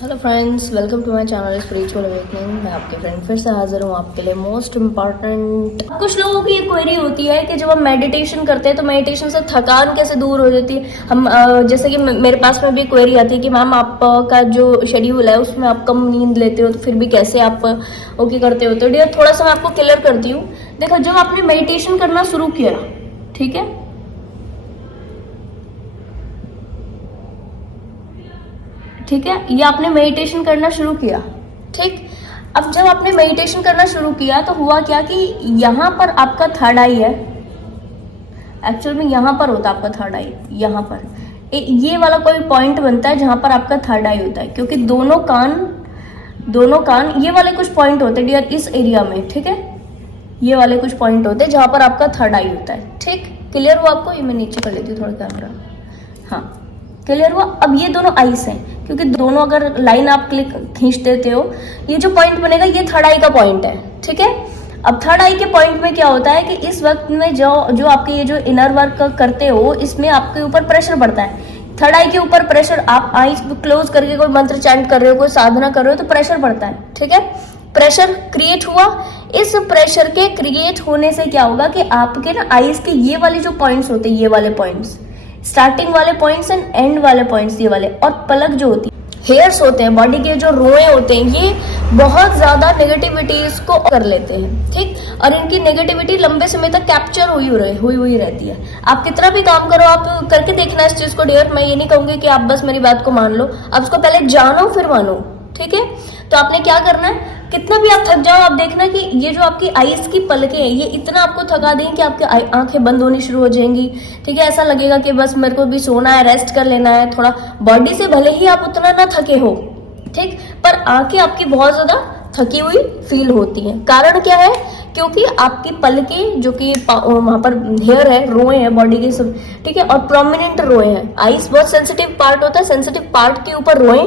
Hello friends, welcome to my channel spiritual awakening. मैं आपके friend फिर से हाजिर हूँ आपके लिए मोस्ट इम्पॉर्टेंट। कुछ लोगों की ये क्वेरी होती है कि जब हम मेडिटेशन करते हैं तो मेडिटेशन से थकान कैसे दूर हो जाती है। हम जैसे कि मेरे पास में भी क्वेरी आती है कि मैम आपका जो शेड्यूल है उसमें आप कम नींद लेते हो तो फिर भी कैसे आप ओके करते हो। तो डियर थोड़ा सा मैं आपको क्लियर करती हूँ। देखो, जब आपने मेडिटेशन करना शुरू किया, ठीक है, ठीक है, ये आपने मेडिटेशन करना शुरू किया, ठीक। अब जब आपने मेडिटेशन करना शुरू किया तो हुआ क्या कि यहाँ पर आपका थर्ड आई है। एक्चुअल में यहाँ पर होता है आपका थर्ड आई, यहाँ पर ये वाला कोई पॉइंट बनता है जहां पर आपका थर्ड आई होता है, क्योंकि दोनों कान ये वाले कुछ पॉइंट होते हैं डियर इस एरिया में, ठीक है। ये वाले कुछ पॉइंट होते हैं जहां पर आपका थर्ड आई होता है, ठीक। क्लियर हुआ आपको? ये मैं नीचे कर लेती हूँ थोड़ा कैमरा। हाँ, क्लियर हुआ। अब ये दोनों आईस हैं, क्योंकि दोनों अगर लाइन आप क्लिक खींच देते हो, ये जो पॉइंट बनेगा ये थर्ड आई का पॉइंट है, ठीक है। अब थर्ड आई के पॉइंट में क्या होता है कि इस वक्त में जो आपके ये जो इनर वर्क करते हो, इसमें आपके ऊपर प्रेशर पड़ता है। थर्ड आई के ऊपर प्रेशर, आप आईज क्लोज करके कोई मंत्र चैंट कर रहे हो, कोई साधना कर रहे हो तो प्रेशर पड़ता है, ठीक है। प्रेशर क्रिएट हुआ। इस प्रेशर के क्रिएट होने से क्या होगा कि आपके ना आईज के ये वाले जो पॉइंट्स होते हैं, ये वाले पॉइंट्स, स्टार्टिंग वाले पॉइंट्स एंड एंड वाले पॉइंट्स, ये वाले, और पलक जो होती है, हेयर्स होते हैं, बॉडी के जो रोए होते हैं, ये बहुत ज्यादा नेगेटिविटीज को कर लेते हैं, ठीक। और इनकी नेगेटिविटी लंबे समय तक कैप्चर हुई रहती है। आप कितना भी काम करो, आप करके देखना इस चीज को डियर। मैं ये नहीं कहूंगी कि आप बस मेरी बात को मान लो, आप उसको पहले जानो फिर मानो, ठीक है। तो आपने क्या करना है, कितना भी आप थक जाओ, आप देखना कि ये जो आपकी आईज की पलकें हैं ये इतना आपको थका देंगे कि आपकी आंखें बंद होनी शुरू हो जाएंगी, ठीक है। ऐसा लगेगा कि बस मेरे को भी सोना है, रेस्ट कर लेना है थोड़ा। बॉडी से भले ही आप उतना ना थके हो, ठीक, पर आंखें आपकी बहुत ज्यादा थकी हुई फील होती हैं। कारण क्या है? क्योंकि आपकी पलकें जो कि वहां पर हेयर है, रोए हैं बॉडी के सब, ठीक है, और प्रोमिनेंट रोए हैं। आईज बहुत सेंसिटिव पार्ट होता है, सेंसिटिव पार्ट के ऊपर रोए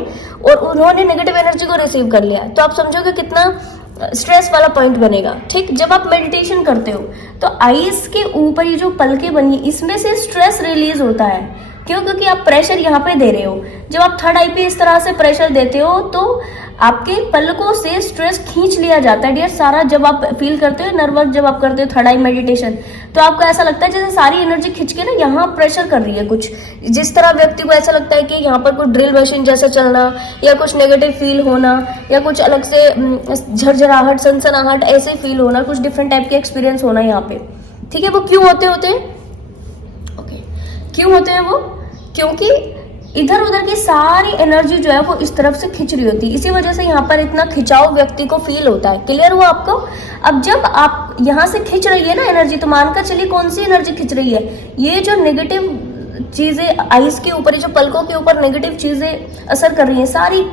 और उन्होंने नेगेटिव एनर्जी को रिसीव कर लिया, तो आप समझोगे कितना स्ट्रेस वाला पॉइंट बनेगा, ठीक। जब आप मेडिटेशन करते हो तो आईज के ऊपर ये जो पलकें बनी, इसमें से स्ट्रेस रिलीज होता है। क्यों? क्योंकि आप प्रेशर यहाँ पे दे रहे हो। जब आप थर्ड आई पे इस तरह से प्रेशर देते हो तो आपके पलकों से स्ट्रेस खींच लिया जाता है डियर सारा। जब आप फील करते हो नर्वस, जब आप करते हो थर्ड आई मेडिटेशन, तो आपको ऐसा लगता है जैसे सारी एनर्जी खींच के ना यहाँ प्रेशर कर रही है कुछ। जिस तरह व्यक्ति को ऐसा लगता है कि यहाँ पर कुछ ड्रिल मशीन जैसा चलना, या कुछ नेगेटिव फील होना, या कुछ अलग से झरझराहट, सनसनाहट ऐसे फील होना, कुछ डिफरेंट टाइप के एक्सपीरियंस होना यहाँ पे, ठीक है। वो क्यों होते हैं? क्यों होते हैं वो? क्योंकि इधर उधर की सारी एनर्जी जो है वो इस तरफ से खिंच रही होती है, इसी वजह से यहाँ पर इतना खिंचाव व्यक्ति को फील होता है। क्लियर हुआ आपको? अब जब आप यहाँ से खिंच रही है ना एनर्जी, तो मानकर चलिए कौन सी एनर्जी खिंच रही है? ये जो नेगेटिव चीजें आईज के ऊपर, जो पलकों के ऊपर नेगेटिव चीजें असर कर रही है, सारी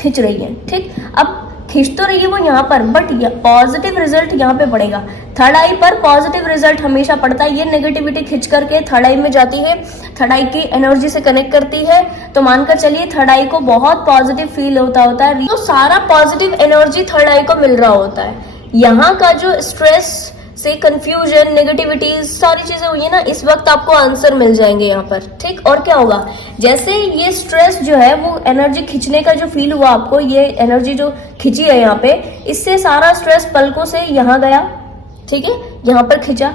खिंच रही है, ठीक। अब खींच तो रही है वो यहाँ पर, बट पॉजिटिव रिजल्ट यहाँ पे पड़ेगा। थर्ड आई पर पॉजिटिव रिजल्ट हमेशा पड़ता है। ये नेगेटिविटी खिंच करके थर्ड आई में जाती है, थर्ड आई की एनर्जी से कनेक्ट करती है, तो मानकर चलिए थर्ड आई को बहुत पॉजिटिव फील होता है। तो सारा पॉजिटिव एनर्जी थर्ड आई को मिल रहा होता है। यहाँ का जो स्ट्रेस से कंफ्यूजन, नेगेटिविटी, सारी चीजें हुई है ना, इस वक्त आपको आंसर मिल जाएंगे यहाँ पर, ठीक। और क्या होगा, जैसे ये स्ट्रेस जो है वो एनर्जी खींचने का जो फील हुआ आपको, ये एनर्जी जो खींची है यहाँ पे, इससे सारा स्ट्रेस पलकों से यहाँ गया, ठीक है, यहाँ पर खींचा।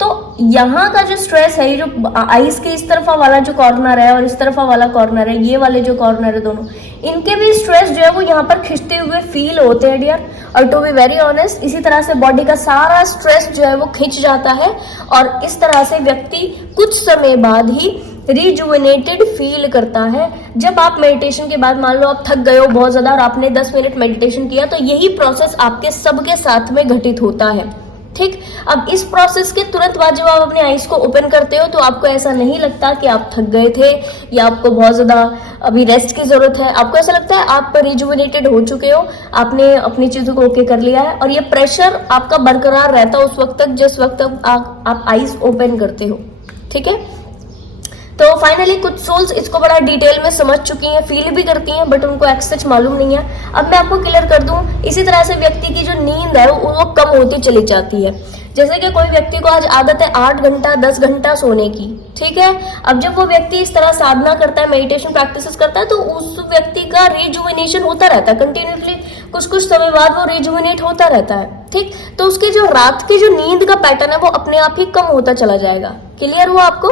तो यहाँ का जो स्ट्रेस है, ये जो आईज के इस तरफा वाला जो कॉर्नर है और इस तरफा वाला कॉर्नर है, ये वाले जो कॉर्नर है दोनों, इनके भी स्ट्रेस जो है वो यहाँ पर खिंचते हुए फील होते हैं डियर। और टू बी वेरी ऑनेस्ट, इसी तरह से बॉडी का सारा स्ट्रेस जो है वो खिंच जाता है, और इस तरह से व्यक्ति कुछ समय बाद ही रिजुवेनेटेड फील करता है। जब आप मेडिटेशन के बाद, मान लो आप थक गए हो बहुत ज्यादा और आपने 10 मिनट मेडिटेशन किया, तो यही प्रोसेस आपके सबके साथ में घटित होता है, ठीक। अब इस प्रोसेस के तुरंत बाद जब आप अपने आईज को ओपन करते हो तो आपको ऐसा नहीं लगता कि आप थक गए थे या आपको बहुत ज्यादा अभी रेस्ट की जरूरत है। आपको ऐसा लगता है आप रिजुवेनेटेड हो चुके हो, आपने अपनी चीजों को ओके कर लिया है, और ये प्रेशर आपका बरकरार रहता है उस वक्त तक जिस वक्त तक आप आईज ओपन करते हो, ठीक है। तो फाइनली कुछ सोल्स इसको बड़ा डिटेल में समझ चुकी हैं, फील भी करती हैं, बट उनको एक्सेस मालूम नहीं है। अब मैं आपको क्लियर कर दूं, इसी तरह से व्यक्ति की जो नींद है वो कम होती चली जाती है। जैसे कि कोई व्यक्ति को आज आदत है 8 घंटा 10 घंटा सोने की, ठीक है। अब जब वो व्यक्ति इस तरह साधना करता है, मेडिटेशन प्रैक्टिसेस करता है, तो उस व्यक्ति का रिजुविनेशन होता रहता है कंटिन्यूसली। कुछ कुछ समय बाद वो रिजुविनेट होता रहता है, ठीक। तो उसके जो रात की जो नींद का पैटर्न है वो अपने आप ही कम होता चला जाएगा। क्लियर हुआ आपको?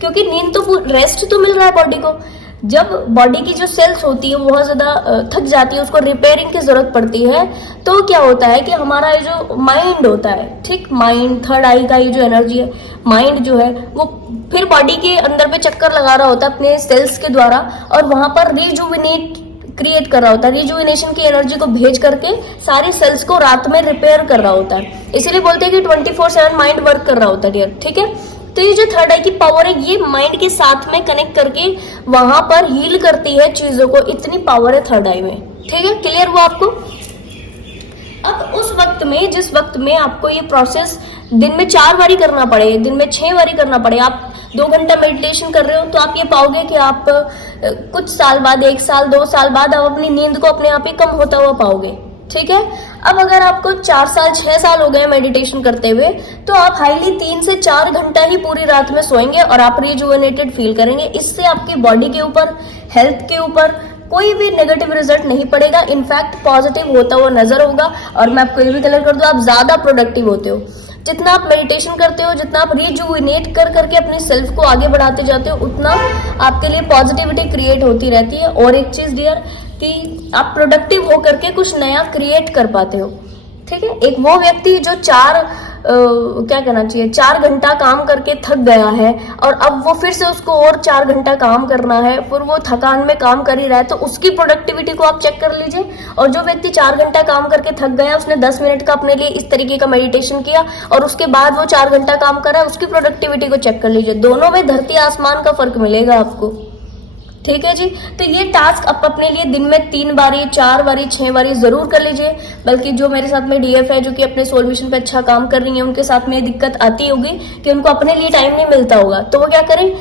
क्योंकि नींद तो रेस्ट तो मिल रहा है बॉडी को। जब बॉडी की जो सेल्स होती है बहुत ज्यादा थक जाती है, उसको रिपेयरिंग की जरूरत पड़ती है, तो क्या होता है कि हमारा ये जो माइंड होता है, ठीक, माइंड, थर्ड आई का ये जो एनर्जी है, माइंड जो है वो फिर बॉडी के अंदर पे चक्कर लगा रहा होता है अपने सेल्स के द्वारा, और वहां पर रिजुविनेट क्रिएट कर रहा होता है, रिजुविनेशन की एनर्जी को भेज करके सारी सेल्स को रात में रिपेयर कर रहा होता है। इसीलिए बोलते हैं कि 24/7 माइंड वर्क कर रहा होता है डियर, ठीक है। तो ये जो थर्ड आई की पावर है, ये माइंड के साथ में कनेक्ट करके वहां पर हील करती है चीजों को। इतनी पावर है थर्ड आई में, ठीक है। क्लियर हुआ आपको? अब उस वक्त में, जिस वक्त में आपको ये प्रोसेस दिन में 4 बारी करना पड़े, दिन में 6 बारी करना पड़े, आप 2 घंटा मेडिटेशन कर रहे हो, तो आप ये पाओगे कि आप कुछ साल बाद, 1 साल 2 साल बाद आप अपनी नींद को अपने आप ही कम होता हुआ पाओगे, ठीक है। अब अगर आपको 4 साल 6 साल हो गए मेडिटेशन करते हुए, तो आप हाईली 3 से 4 घंटा ही पूरी रात में सोएंगे और आप रिजुवेनेटेड फील करेंगे। इससे आपकी बॉडी के ऊपर, हेल्थ के ऊपर कोई भी नेगेटिव रिजल्ट नहीं पड़ेगा, इनफैक्ट पॉजिटिव होता हुआ नजर होगा। और मैं आपको ये भी क्लियर कर दूं, आप ज्यादा प्रोडक्टिव होते हो। जितना आप मेडिटेशन करते हो, जितना आप रिजुविनेट कर करके अपनी सेल्फ को आगे बढ़ाते जाते हो, उतना आपके लिए पॉजिटिविटी क्रिएट होती रहती है। और एक चीज डियर, कि आप प्रोडक्टिव होकर के कुछ नया क्रिएट कर पाते हो, ठीक है। एक वो व्यक्ति जो 4 घंटा काम करके थक गया है, और अब वो फिर से उसको और 4 घंटा काम करना है, फिर वो थकान में काम कर ही रहा है, तो उसकी प्रोडक्टिविटी को आप चेक कर लीजिए। और जो व्यक्ति 4 घंटा काम करके थक गया, उसने 10 मिनट का अपने लिए इस तरीके का मेडिटेशन किया, और उसके बाद वो 4 घंटा काम कर रहा है, उसकी प्रोडक्टिविटी को चेक कर लीजिए। दोनों में धरती आसमान का फर्क मिलेगा आपको, ठीक है जी। तो ये टास्क आप अपने लिए दिन में 3 बारी, 4 बारी, 6 बारी जरूर कर लीजिए। बल्कि जो मेरे साथ में डीएफ है, जो कि अपने सोल मिशन पे अच्छा काम कर रही है, उनके साथ में दिक्कत आती होगी कि उनको अपने लिए टाइम नहीं मिलता होगा, तो वो क्या करें,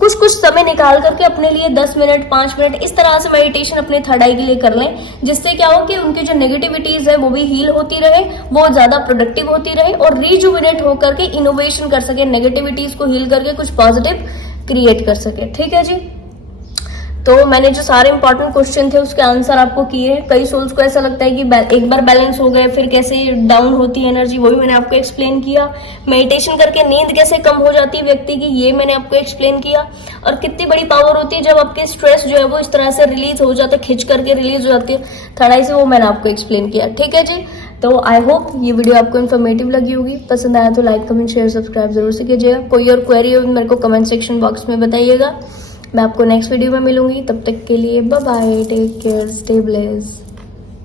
कुछ कुछ समय निकाल करके अपने लिए 10 मिनट, 5 मिनट इस तरह से मेडिटेशन अपने थर्ड आई के लिए कर लें। जिससे क्या हो कि उनकी जो नेगेटिविटीज है वो भी हील होती रहे, वो ज्यादा प्रोडक्टिव होती रहे, और रिजुविनेट होकर के इनोवेशन कर सके, नेगेटिविटीज को हील करके कुछ पॉजिटिव क्रिएट कर सके, ठीक है जी। तो मैंने जो सारे इंपॉर्टेंट क्वेश्चन थे उसके आंसर आपको किए। कई सोल्स को ऐसा लगता है कि एक बार बैलेंस हो गए फिर कैसे डाउन होती है एनर्जी, वही मैंने आपको एक्सप्लेन किया। मेडिटेशन करके नींद कैसे कम हो जाती है व्यक्ति की, ये मैंने आपको एक्सप्लेन किया। और कितनी बड़ी पावर होती है जब आपके स्ट्रेस जो है वो इस तरह से रिलीज हो जाते, खिंच करके रिलीज हो जाती है थर्ड आई से, वो मैंने आपको एक्सप्लेन किया, ठीक है जी। तो आई होप ये वीडियो आपको इन्फॉर्मेटिव लगी होगी। पसंद आया तो लाइक, कमेंट, शेयर, सब्सक्राइब जरूर से कीजिएगा। कोई और क्वेरी हो मेरे को कमेंट सेक्शन बॉक्स में बताइएगा। मैं आपको नेक्स्ट वीडियो में मिलूंगी, तब तक के लिए bye bye, take care, stay blessed.